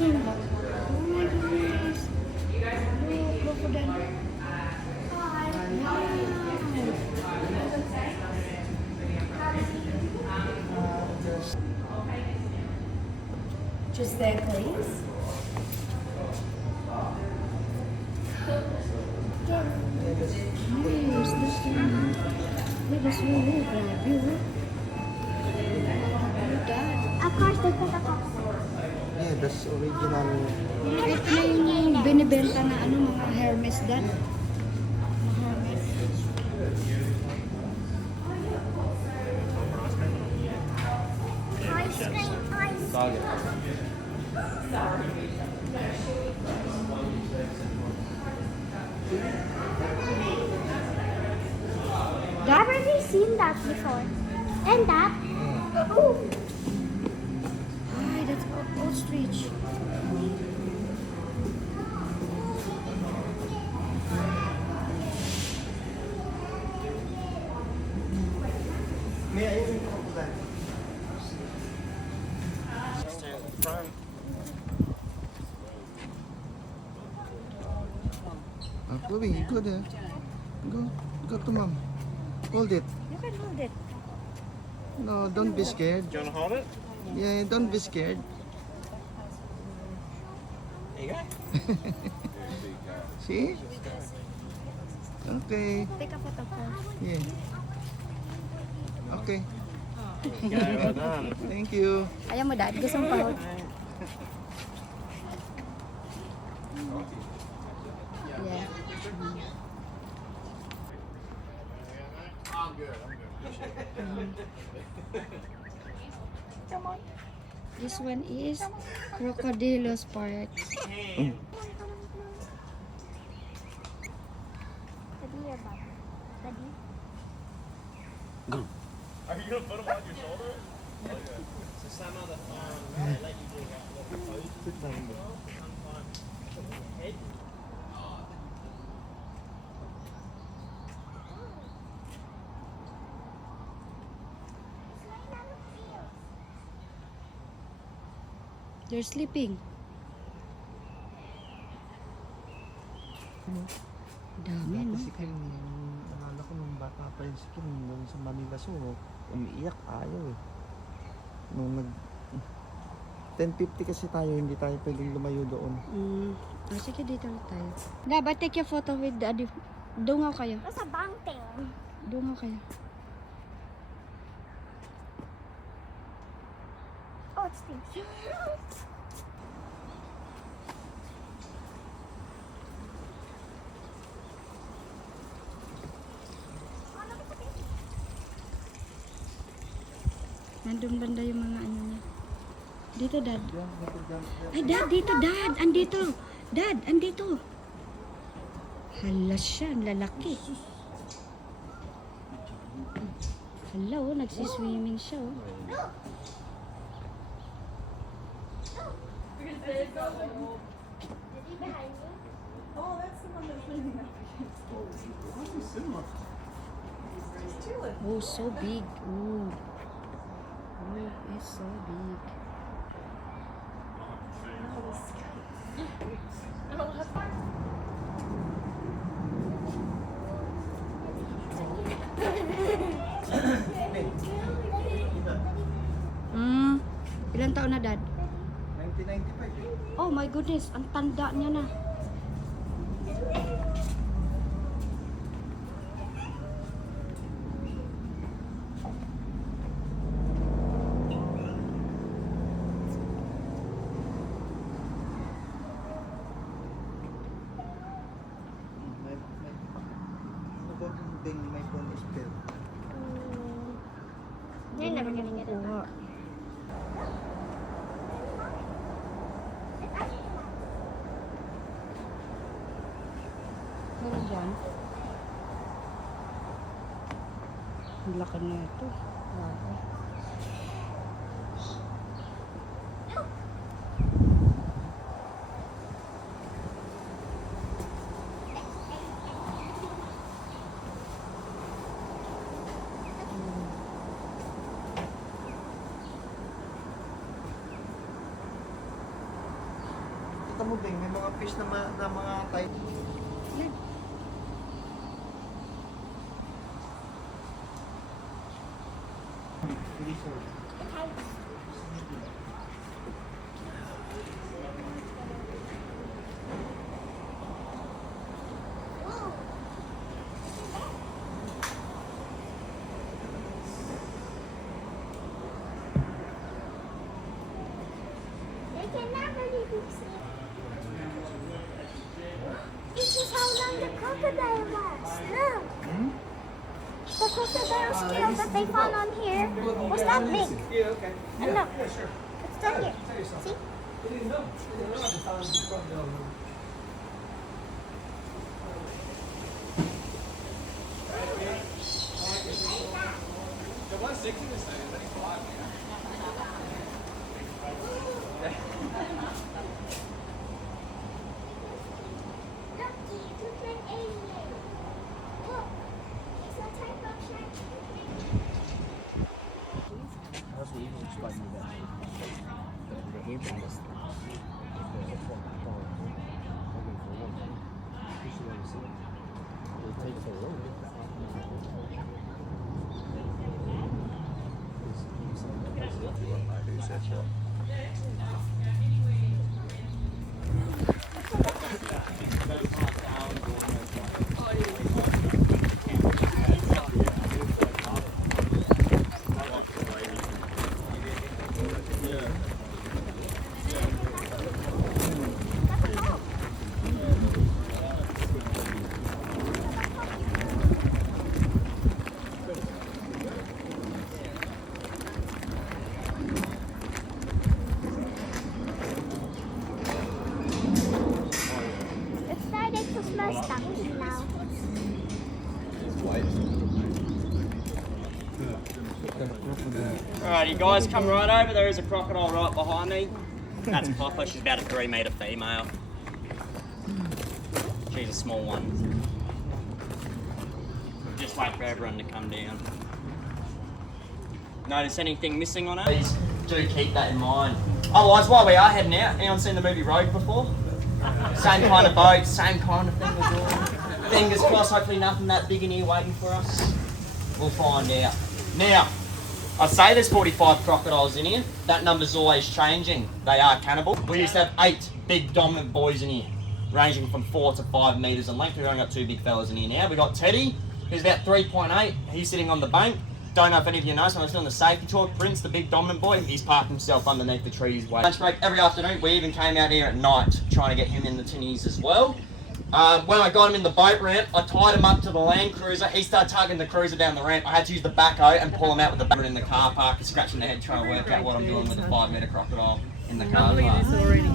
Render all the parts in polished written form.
Oh my goodness. Look, crocodile. Just there, please. Nice, this one. Look, this one. Oh, grabe, oh. Look at that. Of course, they put a cup. Yeah, that's original. Ito na yung binibenta na ano, mga Hermes dad. Mga Hermes. Ice cream, ice. I've already seen that before. And that. Oh. Ay, that's ostrich. May I even crocodile? Chloe, go there. Go to mom. Hold it. You can hold it. No, don't be scared. Do you want to hold it? Yeah, don't be scared. There you go. See? Okay. Take a photo first. Yeah. Okay. Yeah, well done. Thank you. Ayaw mo dad, gusto mo pa hold? Yeah. Come on. This one is Crocodylus Park. Daddy, your bag. Daddy. Are you going to put them on your shoulder? So some of the they let you do that little pose. Head. They're sleeping. Dami, no? Si Kim, naalala ko nung bata pa yun si Kim, nung sa Manila Zoo, umiiyak ayaw eh. Nung 10:50 kasi tayo, hindi tayo pwedeng lumayo doon. Oh, sige, dito lang tayo. Dapat take your photo with Daddy. Dungaw kayo. That's a bang thing. Dungaw kayo. Oh, it stinks. Nandun banda yung mga ano niya. Dito, Dad. Diyan, dito, diyan. Ay, Dad, dito, Dad. Andito. Dad, andito. Hala siya, ang lalaki. Hala, oh, nagsiswimming siya, oh. Oh, so big. Ooh. Oh, it's so big. Ilan taon na, Dad? 1995 eh. Oh my goodness, ang tanda niya na. My phone is built. You're never gonna get it back. Meron dyan. Ang laki na ito. Wow. Nakita mo, Bing, may mga fish na, na mga type. Yan. They can never be seen. This is how long the crocodile was. Look. The crocodile scale that they found on here was that big. Yeah, okay. And look, Yeah, sure. it's still here. See? I didn't know. I didn't know. I just thought it was a crocodile. There was 6 in this thing. I think 5 Look, it looks like alien. Look, it's a type of shark. That's what you explain me that. The headless. They take the road. It's starting to smell stinky now. Alright, you guys come right over. There is a crocodile right behind me. That's Papa. She's about a 3-metre female. She's a small one. Just wait for everyone to come down. Notice anything missing on her? Please do keep that in mind. Otherwise, while we are heading out, anyone seen the movie Rogue before? Same kind of boat, same kind of thing we're doing. Fingers crossed, hopefully nothing that big in here waiting for us. We'll find out. Now, I say there's 45 crocodiles in here. That number's always changing. They are cannibal. We used to have 8 big dominant boys in here, ranging from 4 to 5 metres in length. We've only got 2 big fellas in here now. We've got Teddy, who's about 3.8. He's sitting on the bank. Don't know if any of you know, so I'm just doing the safety talk. Prince, the big dominant boy, he's parked himself underneath the trees. Lunch break every afternoon. We even came out here at night trying to get him in the tinnies as well. When I got him in the boat ramp, I tied him up to the Land Cruiser. He started tugging the cruiser down the ramp. I had to use the backhoe and pull him out with the backhoe in the car park and scratching the head trying to work out what I'm doing with a 5-metre crocodile in the car park.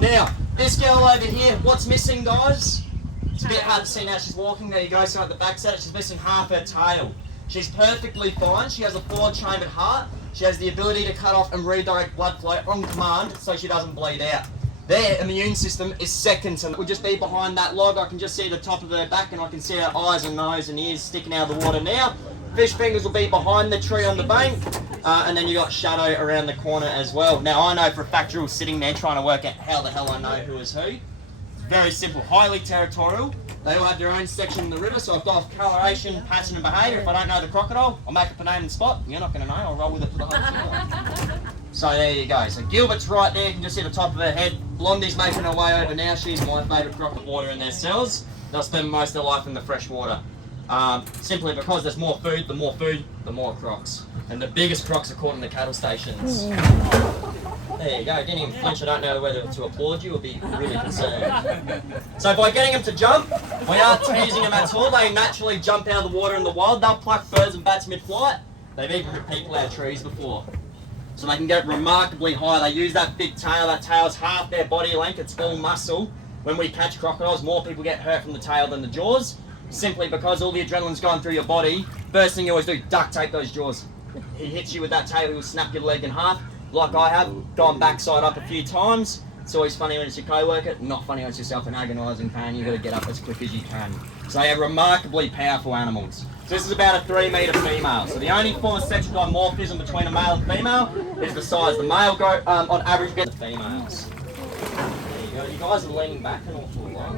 Now, this girl over here, what's missing, guys? It's a bit hard to see now she's walking. There you go, so at the back set, she's missing half her tail. She's perfectly fine. She has a 4-chambered heart. She has the ability to cut off and redirect blood flow on command so she doesn't bleed out. Their immune system is second to none. We'll just be behind that log. I can just see the top of her back and I can see her eyes and nose and ears sticking out of the water now. Fish fingers will be behind the tree on the bank. And then you got Shadow around the corner as well. Now I know for a fact Drill's sitting there trying to work out how the hell I know who is who. Very simple, highly territorial. They all have their own section in the river, so I've got coloration, pattern and behaviour. If I don't know the crocodile, I'll make up a name and spot. You're not going to know, I'll roll with it for the whole tour. So there you go. So Gilbert's right there, you can just see the top of her head. Blondie's making her way over now. She's my favourite crocodile. Water in their cells. They'll spend most of their life in the fresh water. Simply because there's more food, the more crocs. And the biggest crocs are caught in the cattle stations. There you go, didn't even flinch. I don't know whether to applaud you or be really concerned. So by getting them to jump, we aren't teasing them at all. They naturally jump out of the water in the wild. They'll pluck birds and bats mid-flight. They've even ripped people out of trees before. So they can get remarkably high. They use that big tail. That tail's half their body length. It's all muscle. When we catch crocodiles, more people get hurt from the tail than the jaws. Simply because all the adrenaline's gone through your body. First thing you always do, duct tape those jaws. He hits you with that tail, he will snap your leg in half. Like I have, gone backside up a few times. It's always funny when it's your co-worker, not funny when it's yourself in agonising pain. You've got to get up as quick as you can. So they are remarkably powerful animals. So this is about a 3-metre female. So the only form of sexual dimorphism between a male and female is the size. The male go on average get the females. There you go. you guys are leaning back an awful lot.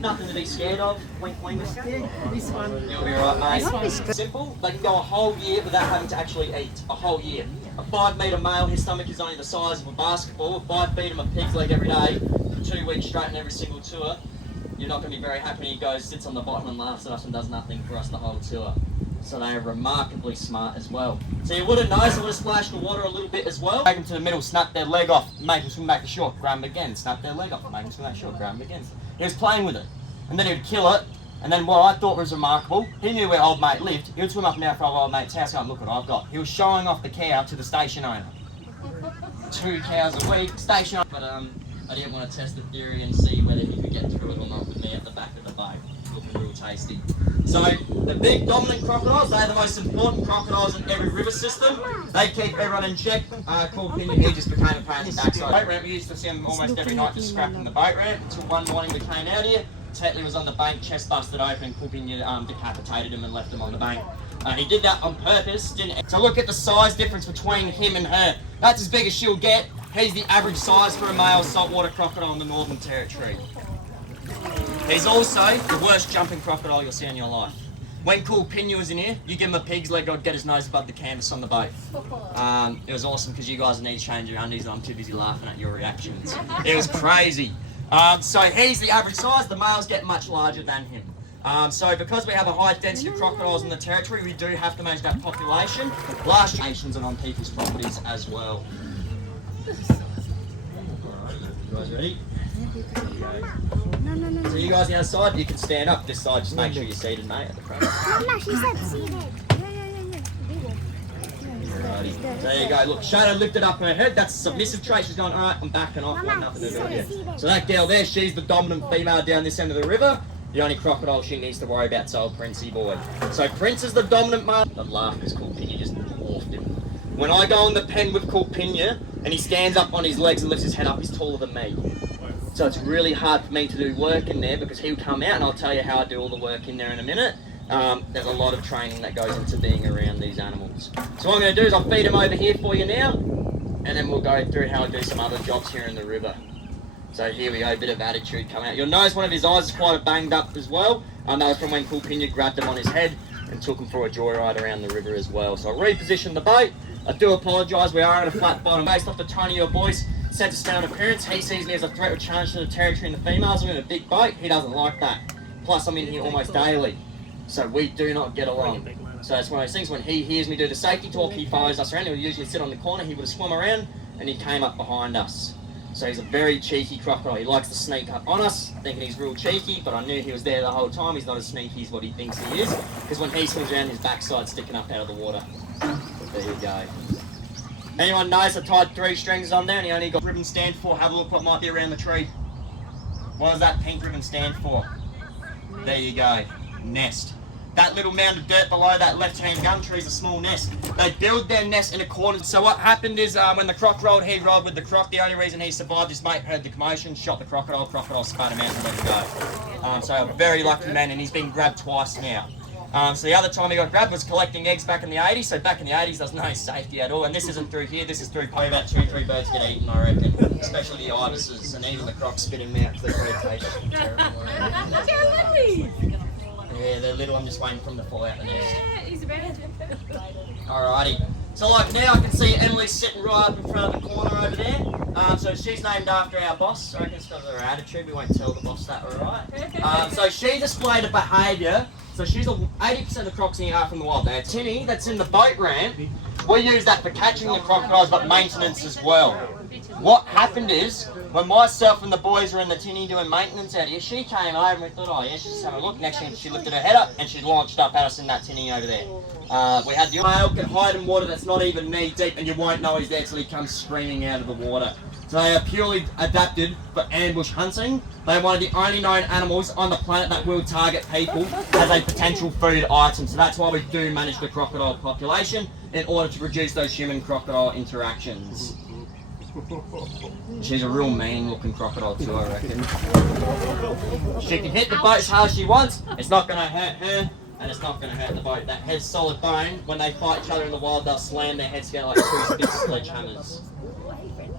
Nothing to be scared of. Wink, wink. This one. You'll be right, mate. Simple. They can go a whole year without having to actually eat. A whole year. A 5 metre male, his stomach is only the size of a basketball. If I feed him a pig's leg every day, for 2 weeks straight in every single tour, you're not going to be very happy. He goes, sits on the bottom and laughs at us and does nothing for us the whole tour. So they are remarkably smart as well. So you wouldn't know, so we'll splash the water a little bit as well. Take them to the middle, snap their leg off, make them swim back to shore, grab them again, snap their leg off, make them swim back to shore, grab them again. He was playing with it. And then he'd kill it, and then what I thought was remarkable, he knew where old mate lived. He would swim up now for old mate's house going, look what I've got. He was showing off the cow to the station owner. 2 cows a week, station owner. But I didn't want to test the theory and see whether he could get through it or not with me at the back of the boat. Looking real tasty. So the big dominant crocodiles, they're the most important crocodiles in every river system. They keep everyone in check. Cool Pinion, he just became a pain in the backside. Boat ramp, we used to see him almost every night just scrapping the boat ramp until one morning we came out here. Tetley was on the bank, chest busted open, and Cool Pinion decapitated him and left him on the bank. He did that on purpose. So look at the size difference between him and her. That's as big as she'll get. He's the average size for a male saltwater crocodile in the Northern Territory. He's also the worst jumping crocodile you'll see in your life. When Cool Pinion was in here, you give him a pig's leg, I'd get his nose above the canvas on the boat. It was awesome because you guys need to change your undies and I'm too busy laughing at your reactions. It was crazy. So he's the average size, the males get much larger than him. So because we have a high density of crocodiles in the territory, we do have to manage that population. Large nations and on people's properties as well. Alright, you guys ready? No. So you guys outside, you can stand up this side, just make sure you're seated, mate, at the front. No, she said seated. Alrighty. There you go. Look, Shada lifted up her head. That's a submissive trait. She's going, alright, I'm backing off. Got nothing to do with you. So that girl there, she's the dominant female down this end of the river. The only crocodile she needs to worry about is old Princey boy. So Prince is the dominant male. The laugh is Cool Pinion just dwarfed him. When I go in the pen with Cool Pinion and he stands up on his legs and lifts his head up, he's taller than me. So it's really hard for me to do work in there because he'll come out and I'll tell you how I do all the work in there in a minute. There's a lot of training that goes into being around these animals. So what I'm going to do is I'll feed him over here for you now and then we'll go through how I do some other jobs here in the river. So here we go, a bit of attitude coming out. You'll notice one of his eyes is quite banged up as well. That was from when Cool Pinion grabbed him on his head and took him for a joyride around the river as well. So I'll reposition the boat. I do apologise, we are at a flat bottom. Based off the tone of your voice, sense of sound appearance, he sees me as a threat or challenge to the territory and the females. I'm in a big boat, he doesn't like that. Plus I'm in here almost daily. So we do not get along. So it's one of those things, when he hears me do the safety talk, he follows us around. He'll usually sit on the corner, he would have swum around and he came up behind us. So he's a very cheeky crocodile. He likes to sneak up on us, thinking he's real cheeky, but I knew he was there the whole time. He's not as sneaky as what he thinks he is, because when he swims around, his backside's sticking up out of the water. But there you go. Anyone knows I tied 3 strings on there and he only got ribbon stand for? Have a look what might be around the tree. What does that pink ribbon stand for? There you go. Nest. That little mound of dirt below that left-hand gum tree is a small nest. They build their nest in accordance. So what happened is when the croc rolled, he rolled with the croc. The only reason he survived, his mate heard the commotion, shot the crocodile spat him out and let him go. So a very lucky man, and he's been grabbed twice now. So the other time he got grabbed was collecting eggs back in the 80s. So back in the 80s, there's no safety at all. And this isn't through here, this is through probably about 2-3 birds get eaten, I reckon. Especially the ibises, and even the crocs spit him out because they're very tasty. Look how lovely! Yeah, they're little, I'm just waiting for them to fall out the nest. Yeah, he's about Alrighty. So like now I can see Emily's sitting right up in front of the corner over there. So she's named after our boss. I reckon it's because of her attitude. We won't tell the boss that, alright? So she displayed a behaviour. So she's 80% of the crocs in here are from the wild. Now Tinny, that's in the boat ramp, we use that for catching the crocodiles but maintenance as well. What happened is, when myself and the boys were in the tinny doing maintenance out here, she came over and we thought, oh yeah, she's just having a look. Next thing she lifted her head up and she launched up at us in that tinny over there. We had the male can hide in water that's not even knee deep and you won't know he's there till he comes screaming out of the water. So they are purely adapted for ambush hunting. They're one of the only known animals on the planet that will target people as a potential food item. So that's why we do manage the crocodile population in order to reduce those human-crocodile interactions. She's a real mean looking crocodile too, I reckon. She can hit the boat as hard as she wants, it's not going to hurt her, and it's not going to hurt the boat. That head's solid bone. When they fight each other in the wild, they'll slam their heads together like 2 big sledgehammers.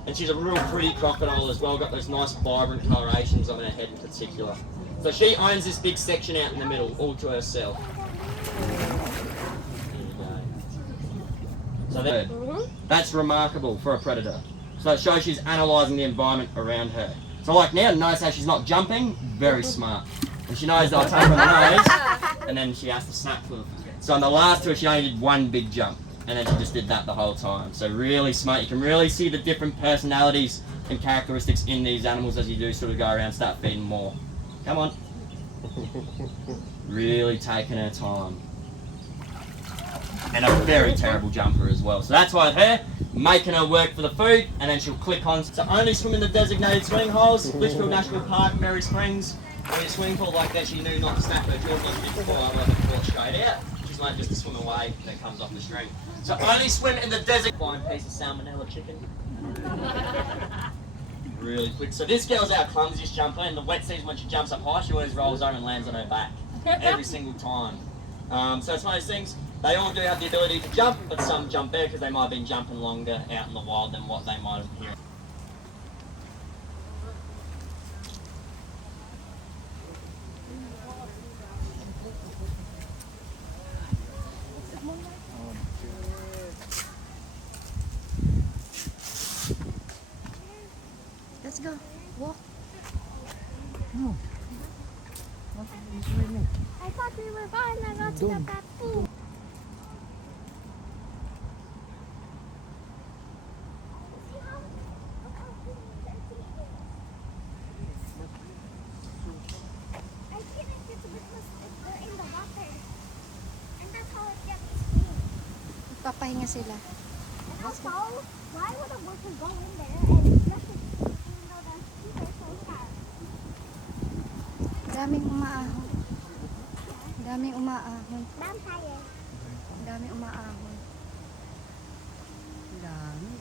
And she's a real pretty crocodile as well, got those nice vibrant colorations on her head in particular. So she owns this big section out in the middle, all to herself. So that's remarkable for a predator. So it shows she's analysing the environment around her. So like now, notice how she's not jumping, very smart. And she knows that I'll take her on the nose, and then she has to snap for them. So on the last two, she only did one big jump, and then she just did that the whole time. So really smart. You can really see the different personalities and characteristics in these animals as you do sort of go around and start feeding more. Come on. Really taking her time. And a very terrible jumper as well. So that's why her, making her work for the food, and then she'll click on. So only swim in the designated swimming holes, Litchfield National Park, Merry Springs. When you swim pool like that, she knew not to snap her jaws like she did before, otherwise it fall straight out. She's learned just to swim away and then comes off the string. So only swim in the designated. Fine piece of salmonella chicken. Really quick. So this girl's our clumsiest jumper. In the wet season when she jumps up high, she always rolls over and lands on her back. Every single time. So it's one of those things. They all do have the ability to jump, but some jump better because they might have been jumping longer out in the wild than what they might have here. Let's go. Walk. No. What are you swimming? I thought we were going to go to the Don't. pet pool. I think it's because they're in the water. And that's how it gets clean. Papahinga sila. And also, why would a worker go in there and flush it even though the feet are so sharp? Daming umaahon. Daming umaahon. Vampire. Daming umaahon. Dami.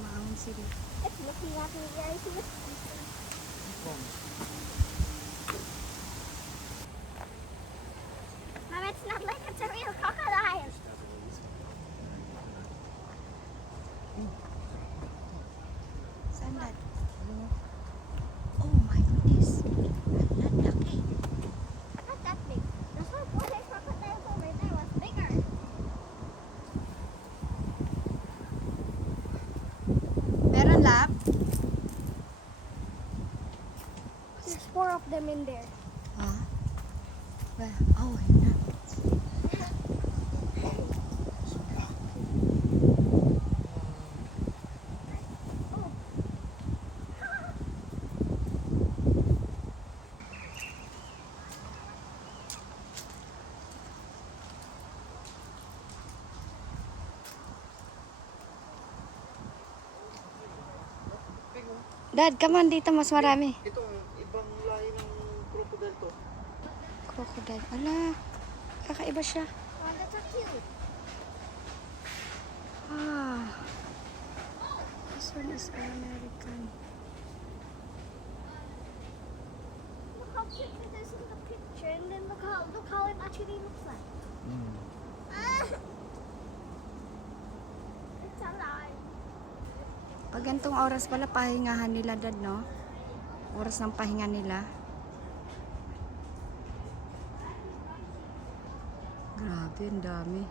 Umaahon sila. It's looking at me very seriously. Mom, it's not like it's a real crocodile. Saan that? Oh my goodness. That laki. Not that big. The saltwater crocodiles over there was bigger. Meron lap? There's 4 of them in there. Ah. Well, oh, yun na. Dad, come on dito, mas marami. Itong ibang lahi ng crocodile to. Crocodile. Ala, kakaiba siya. Oh, that's so cute. Ah. This one is American. Look how cute it is in the picture, and then look how it actually looks like. Ah! It's alive. Pag gantong oras pala, pahingahan nila, Dad, no? Oras ng pahinga nila. Grabe, ang dami.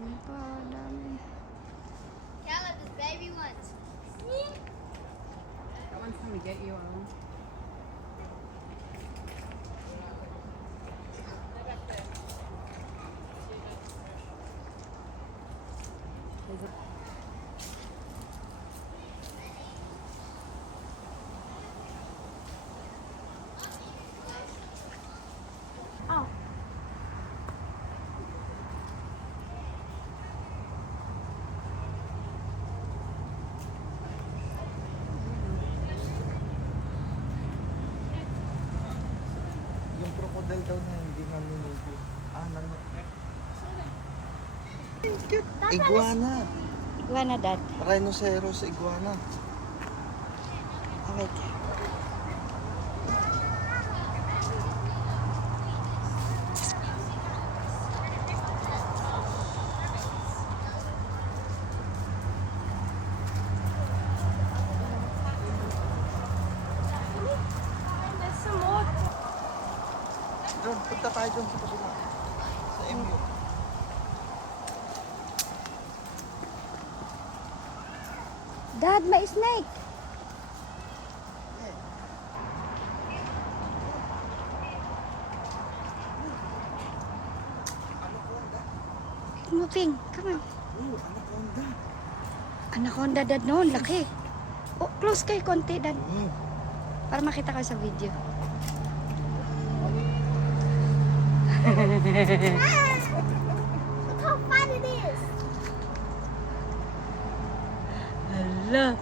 Ano pa, dami. Caleb, this baby ones. That one's coming to get you on. Oh. Yung crocodile daw na hindi nanunubo. Iguana. Iguana, Dad. Rhinoceros iguana. Oh, wait. Doon, punta tayo doon sa kabila. Sa MU. Dad, may snake. Keep moving. Come on. Anaconda. Anaconda, Dad, no? Laki. Oh, close kay konti, Dad. Para makita ka sa video. Look how fun it is. Hala.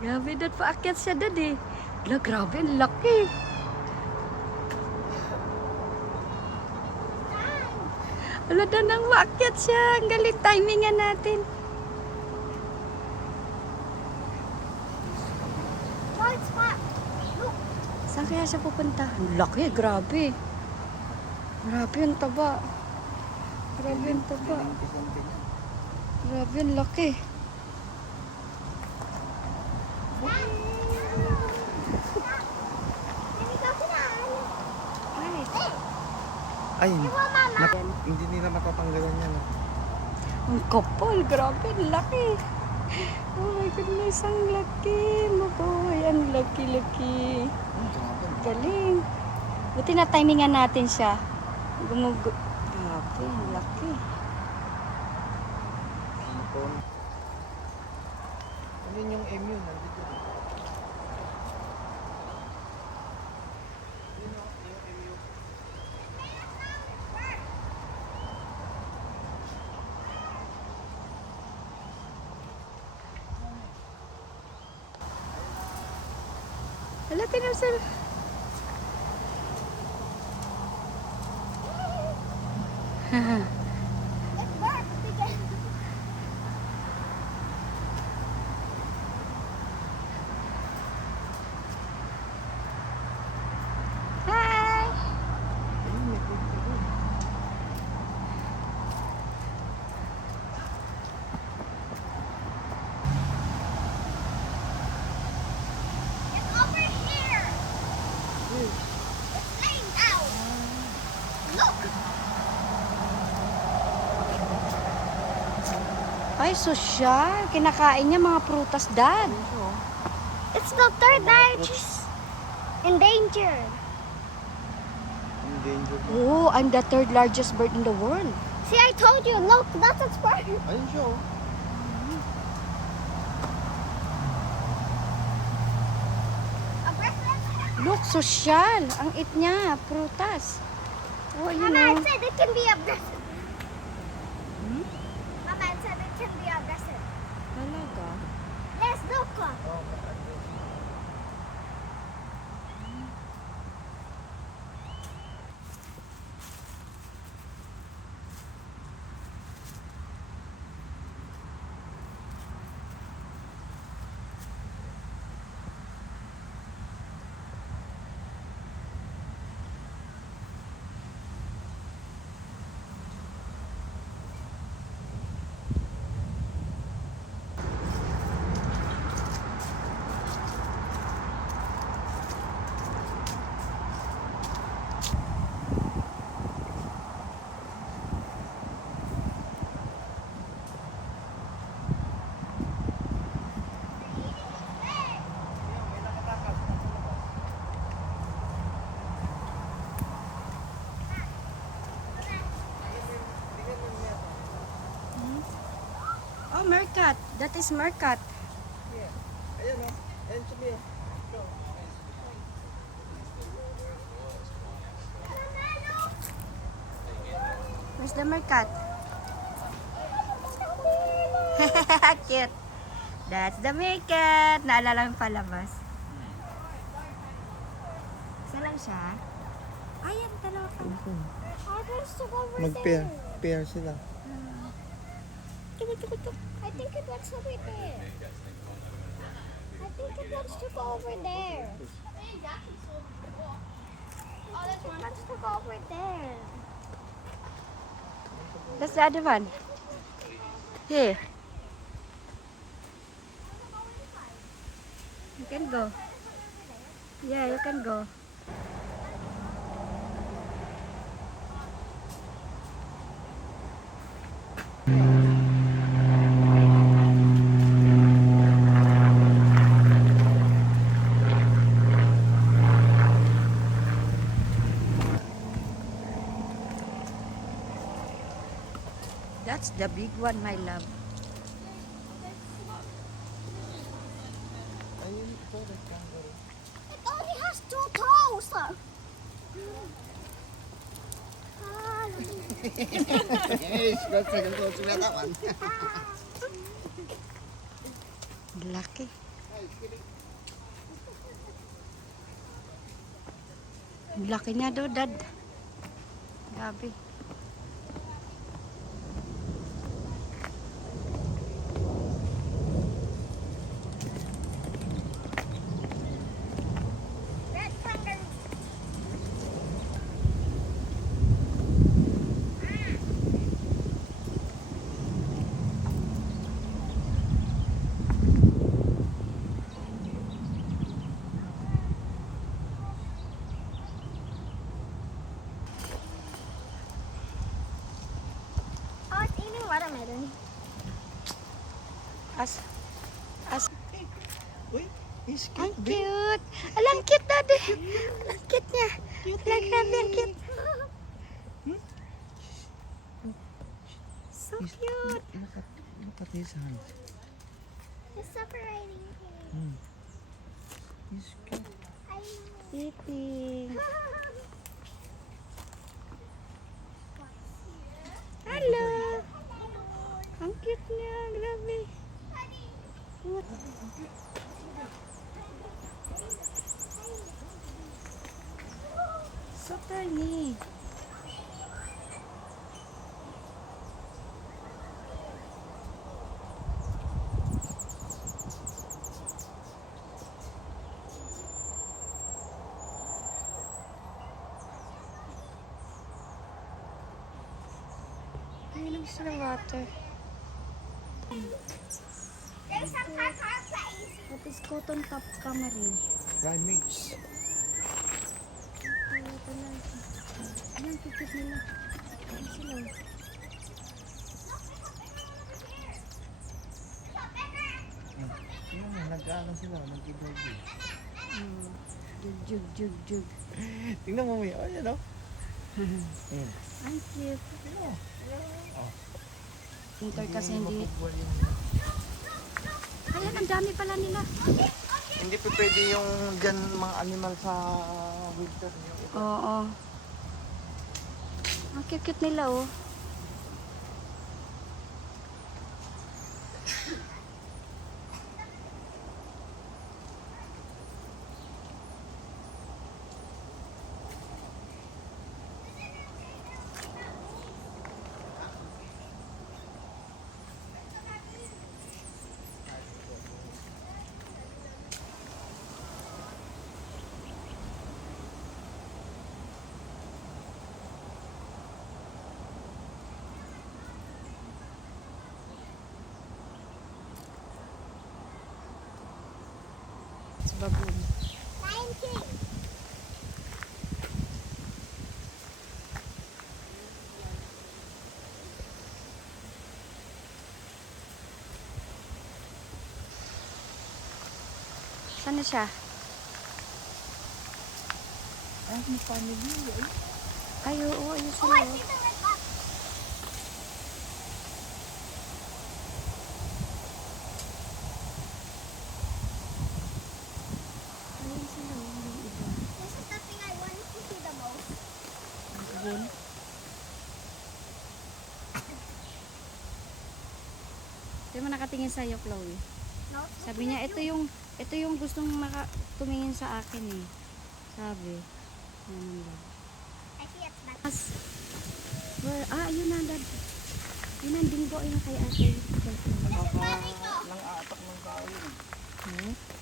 Grabe, Dad. Paakyat siya, Dad, eh. Hala, grabe. Ang laki. Hala, Dad, nang maakyat siya. Ang galing timingan natin. Oh, it's fun. Look. Saan kaya siya pupunta? Ang laki, grabe. Grabe yung taba. Grabe yung taba. Grabe yung laki. Let me go to that. Ay, Mama. hindi nila matatanggalan yan. Ang kapal, grabe, ang laki. Oh my goodness, ang laki. Maboy, ang laki-laki. Galing. Buti na timingan natin siya. Grabe, ang laki. Ano yung MU? Nandito. Hala, tingnan sila. It worked again. Hi! It's over here. It's laying down. Look. Ay, sosyal. Kinakain niya mga prutas, Dad. It's the third largest endangered. In danger. Oh, I'm the third largest bird in the world. See, I told you. Look, that's its bird. Ayun siya oh. Aggressive. Look, sosyal. Ang it niya, prutas. Oh, you Mama, know. it said it can be aggressive. Mama, it said it can be aggressive. Talaga? Let's look. Oh, meerkat. That is meerkat. Ayun oh. Ayun siya. Where's the meerkat? Cute. That's the meerkat. Naalala mo palabas. Isa lang siya. Ayan, dalawa pa. Oh, there's two over Mag-pair. there. Pair sila. I think it wants to be there. I think it wants to go over there. It wants to go over there. That's the other one. Here. You can go. Yeah, you can go. That's the big one, my love. Ayun, ito, red kangaroo. It only has 2 toes. Ah, look. Yes, that's a good to that one. Laki. Laki niya do, dad. Grabe. Red kangaroo. Oh, it's eating watermelon. As. Uy, he's Ang cute, babe. cute. Alang cute, daddy. Alang cute niya. Alang grabe, ang cute. So cute. Look at his hands. It's separating him. Hmm. He's cute. I know. Eating. Hello. Ang cute niya. Grabe. So tiny. Ayun sa water. There's some car place. That is cotton top tamarin. Primates. Ayan, kikit nila. Ayan sila. Tingnan mo, nag-ano sila, nag-gig-gig. Jug, jug, jug, jug. Tingnan mo, may, oh, yan, oh. Ayan. Ang cute. Winter kasi hindi. mapugwal yung... Ayan, ang dami pala nila. Hindi pa pwede yung dyan mga animal sa winter. Oo. Ang cute-cute nila, oh. It's baboon. Lion King. Saan na siya? Ay, may family. Ay, oo, ayun Oh, sila. I see the red box. Ayun sila, oh, yung iba. This is the thing I wanted to see the most. Baboon. Hindi mo nakatingin sa'yo, Chloe. No, Sabi niya, ito yung gustong tumingin sa akin eh. Sabi. Ano ba? I see it's back. Ayun na, dad. Yun ang dinggo, ayun kay ate. Nang atak ng tao yun.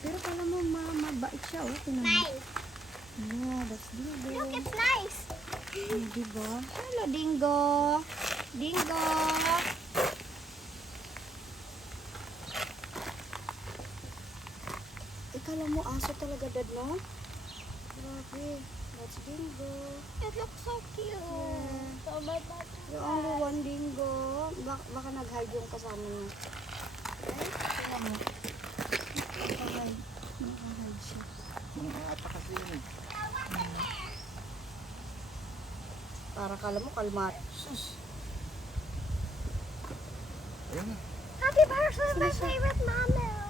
Pero pala mo, mabait siya, oh. Tingnan mo. Nice. Yeah, that's dingo. Look, it's nice. Diba? Hello, dingo. Dingo. Ikala mo aso talaga, dad, no? Grabe. That's dingo. It looks so cute. Yeah. Oh my God. Yung only one dingo. Baka nag-hide yung kasama niya. Ay, tingnan mo. Naka-hide. Naka-hide siya. Mga ata kasi yun eh. Para kala mo kalmar. Sus. Ayun na. Happy birthday, my favorite mammal.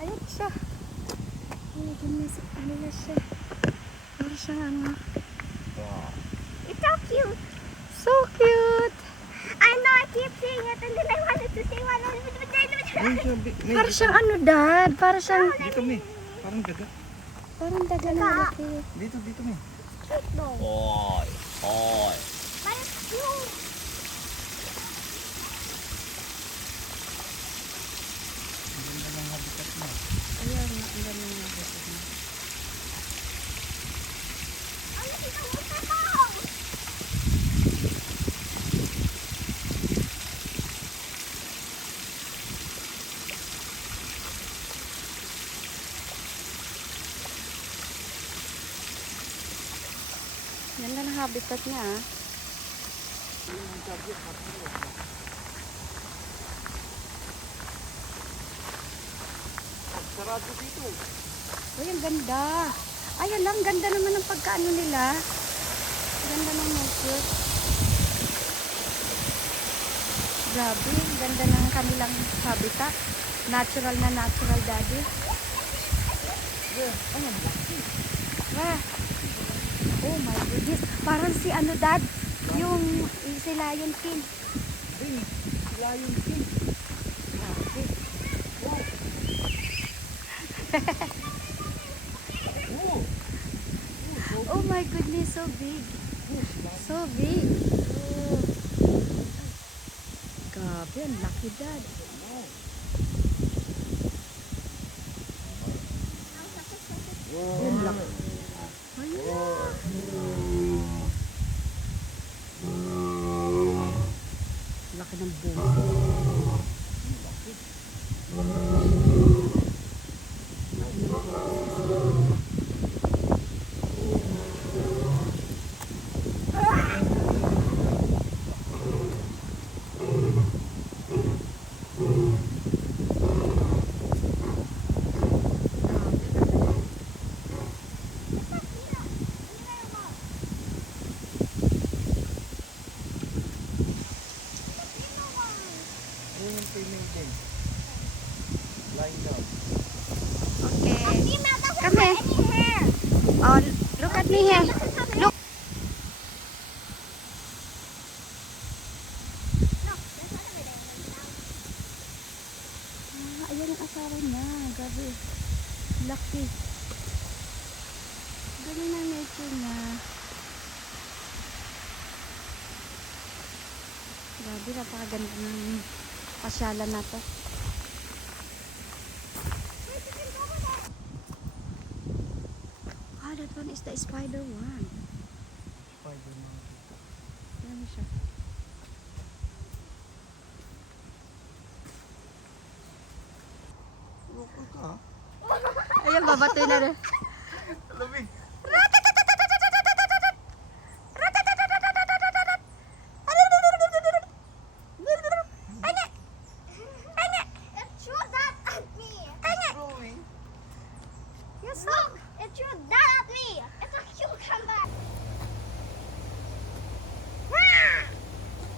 Ayun siya. Oh my goodness. Ano na siya? Para siyang ano. It's so cute. So cute. I know I keep seeing it and then I wanted to say one. Ayun siya. May, Para siyang ano, Dad? Para siyang... dito may. Parang daga. Parang daga ng laki. Dito may. Cute though. Oi, oi. But it's cute. Ayan, ang ganda ng habitat niya. Oh, look at the waterfall. Ganda ng habitat niya, ah. Sarado dito. Uy, ang ganda. Ay, alam, ganda naman ng pagkaano nila. Ganda ng nature. Grabe, ganda ng kanilang habitat. Natural na natural, Daddy. Ah. Oh my goodness. Parang si ano, Dad? Yung si Lion King. Lion King. Grabe. Oh my goodness, so big. So big. Oh. Grabe, ang laki, Dad. Ang laki. Hala. Laki ng buhok. Ayun yung female din. Lying down. Okay. Female doesn't Come have here. any hair. Oh, look at me here. Look. Ah, ayan ang asawa niya. Grabe. Lucky. Galing ang nature niya. Grabe, napakaganda ng pasyalan na to. Ah, that one is the spider one. Spider-Man. Ayan mo siya. Loko ka. Ayan, babatoy na rin. Lamig. It threw that at me. Growing. Yes, look. It threw that at me. It's a cucumber.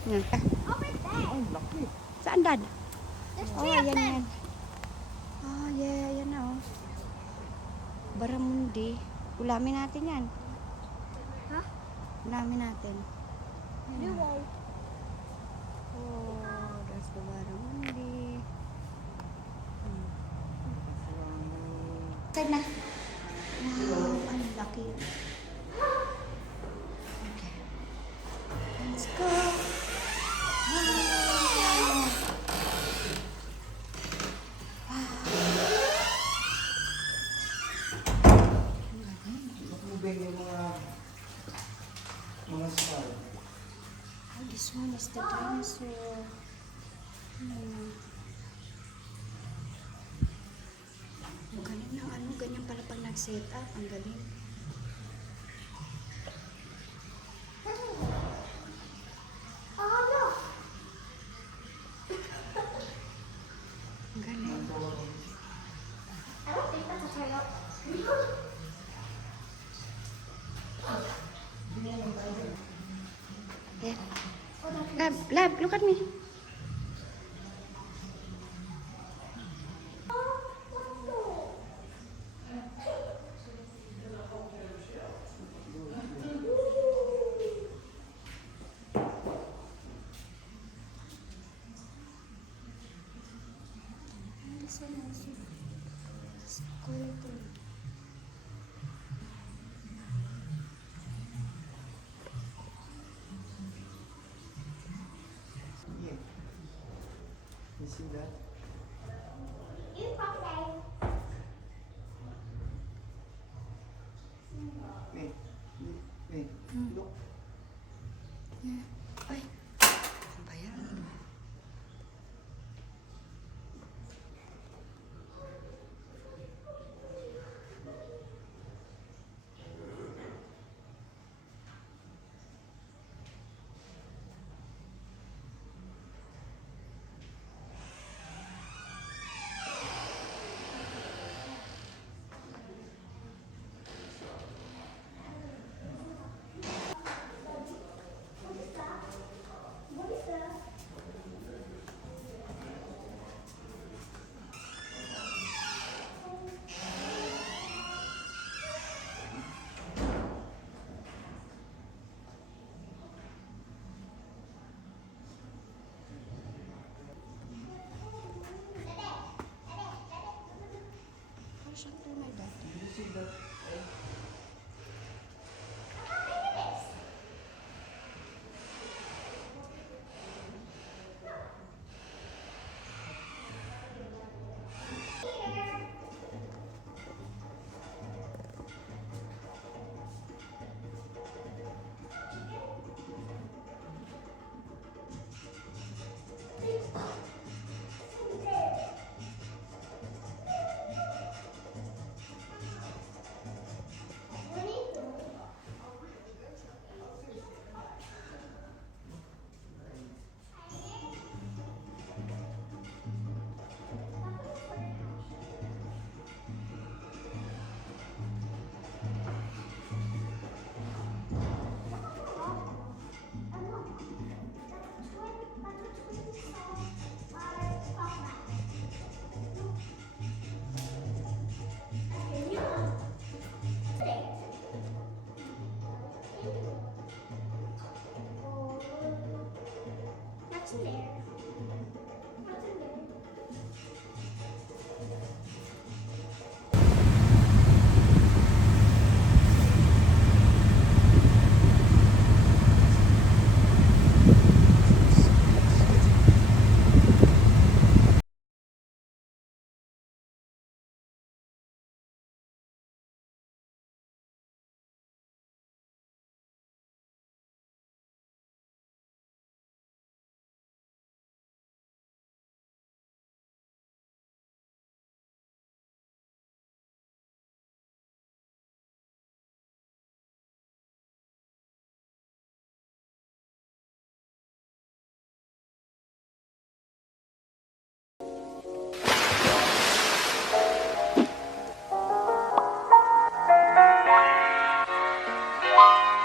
Yan. Over there. Ang laki. Saan, Dad? There's Oh, three of ayan them. yan. Oh, yeah, yan na, oh. Baramundi. Ulamin natin yan. Ha? Ulamin natin. Duo. Oh, that's the baramundi. Side na. Wow, ang laki. Okay. Let's go. Moving yung mga star. Oh, this one is the dinosaur. Ang galing ng ano, ganyan pala pag nag-set up. Ang galing. Oh, look. Ang galing. I don't think that's a turtle. Lab, Lab, look at me. This one also. It's quality. Yeah. You see that? You crocodile. Hey, hey, look. Ay, ano ba yan? How should I do my dad? You see that? What's in there? What's in there? Bye.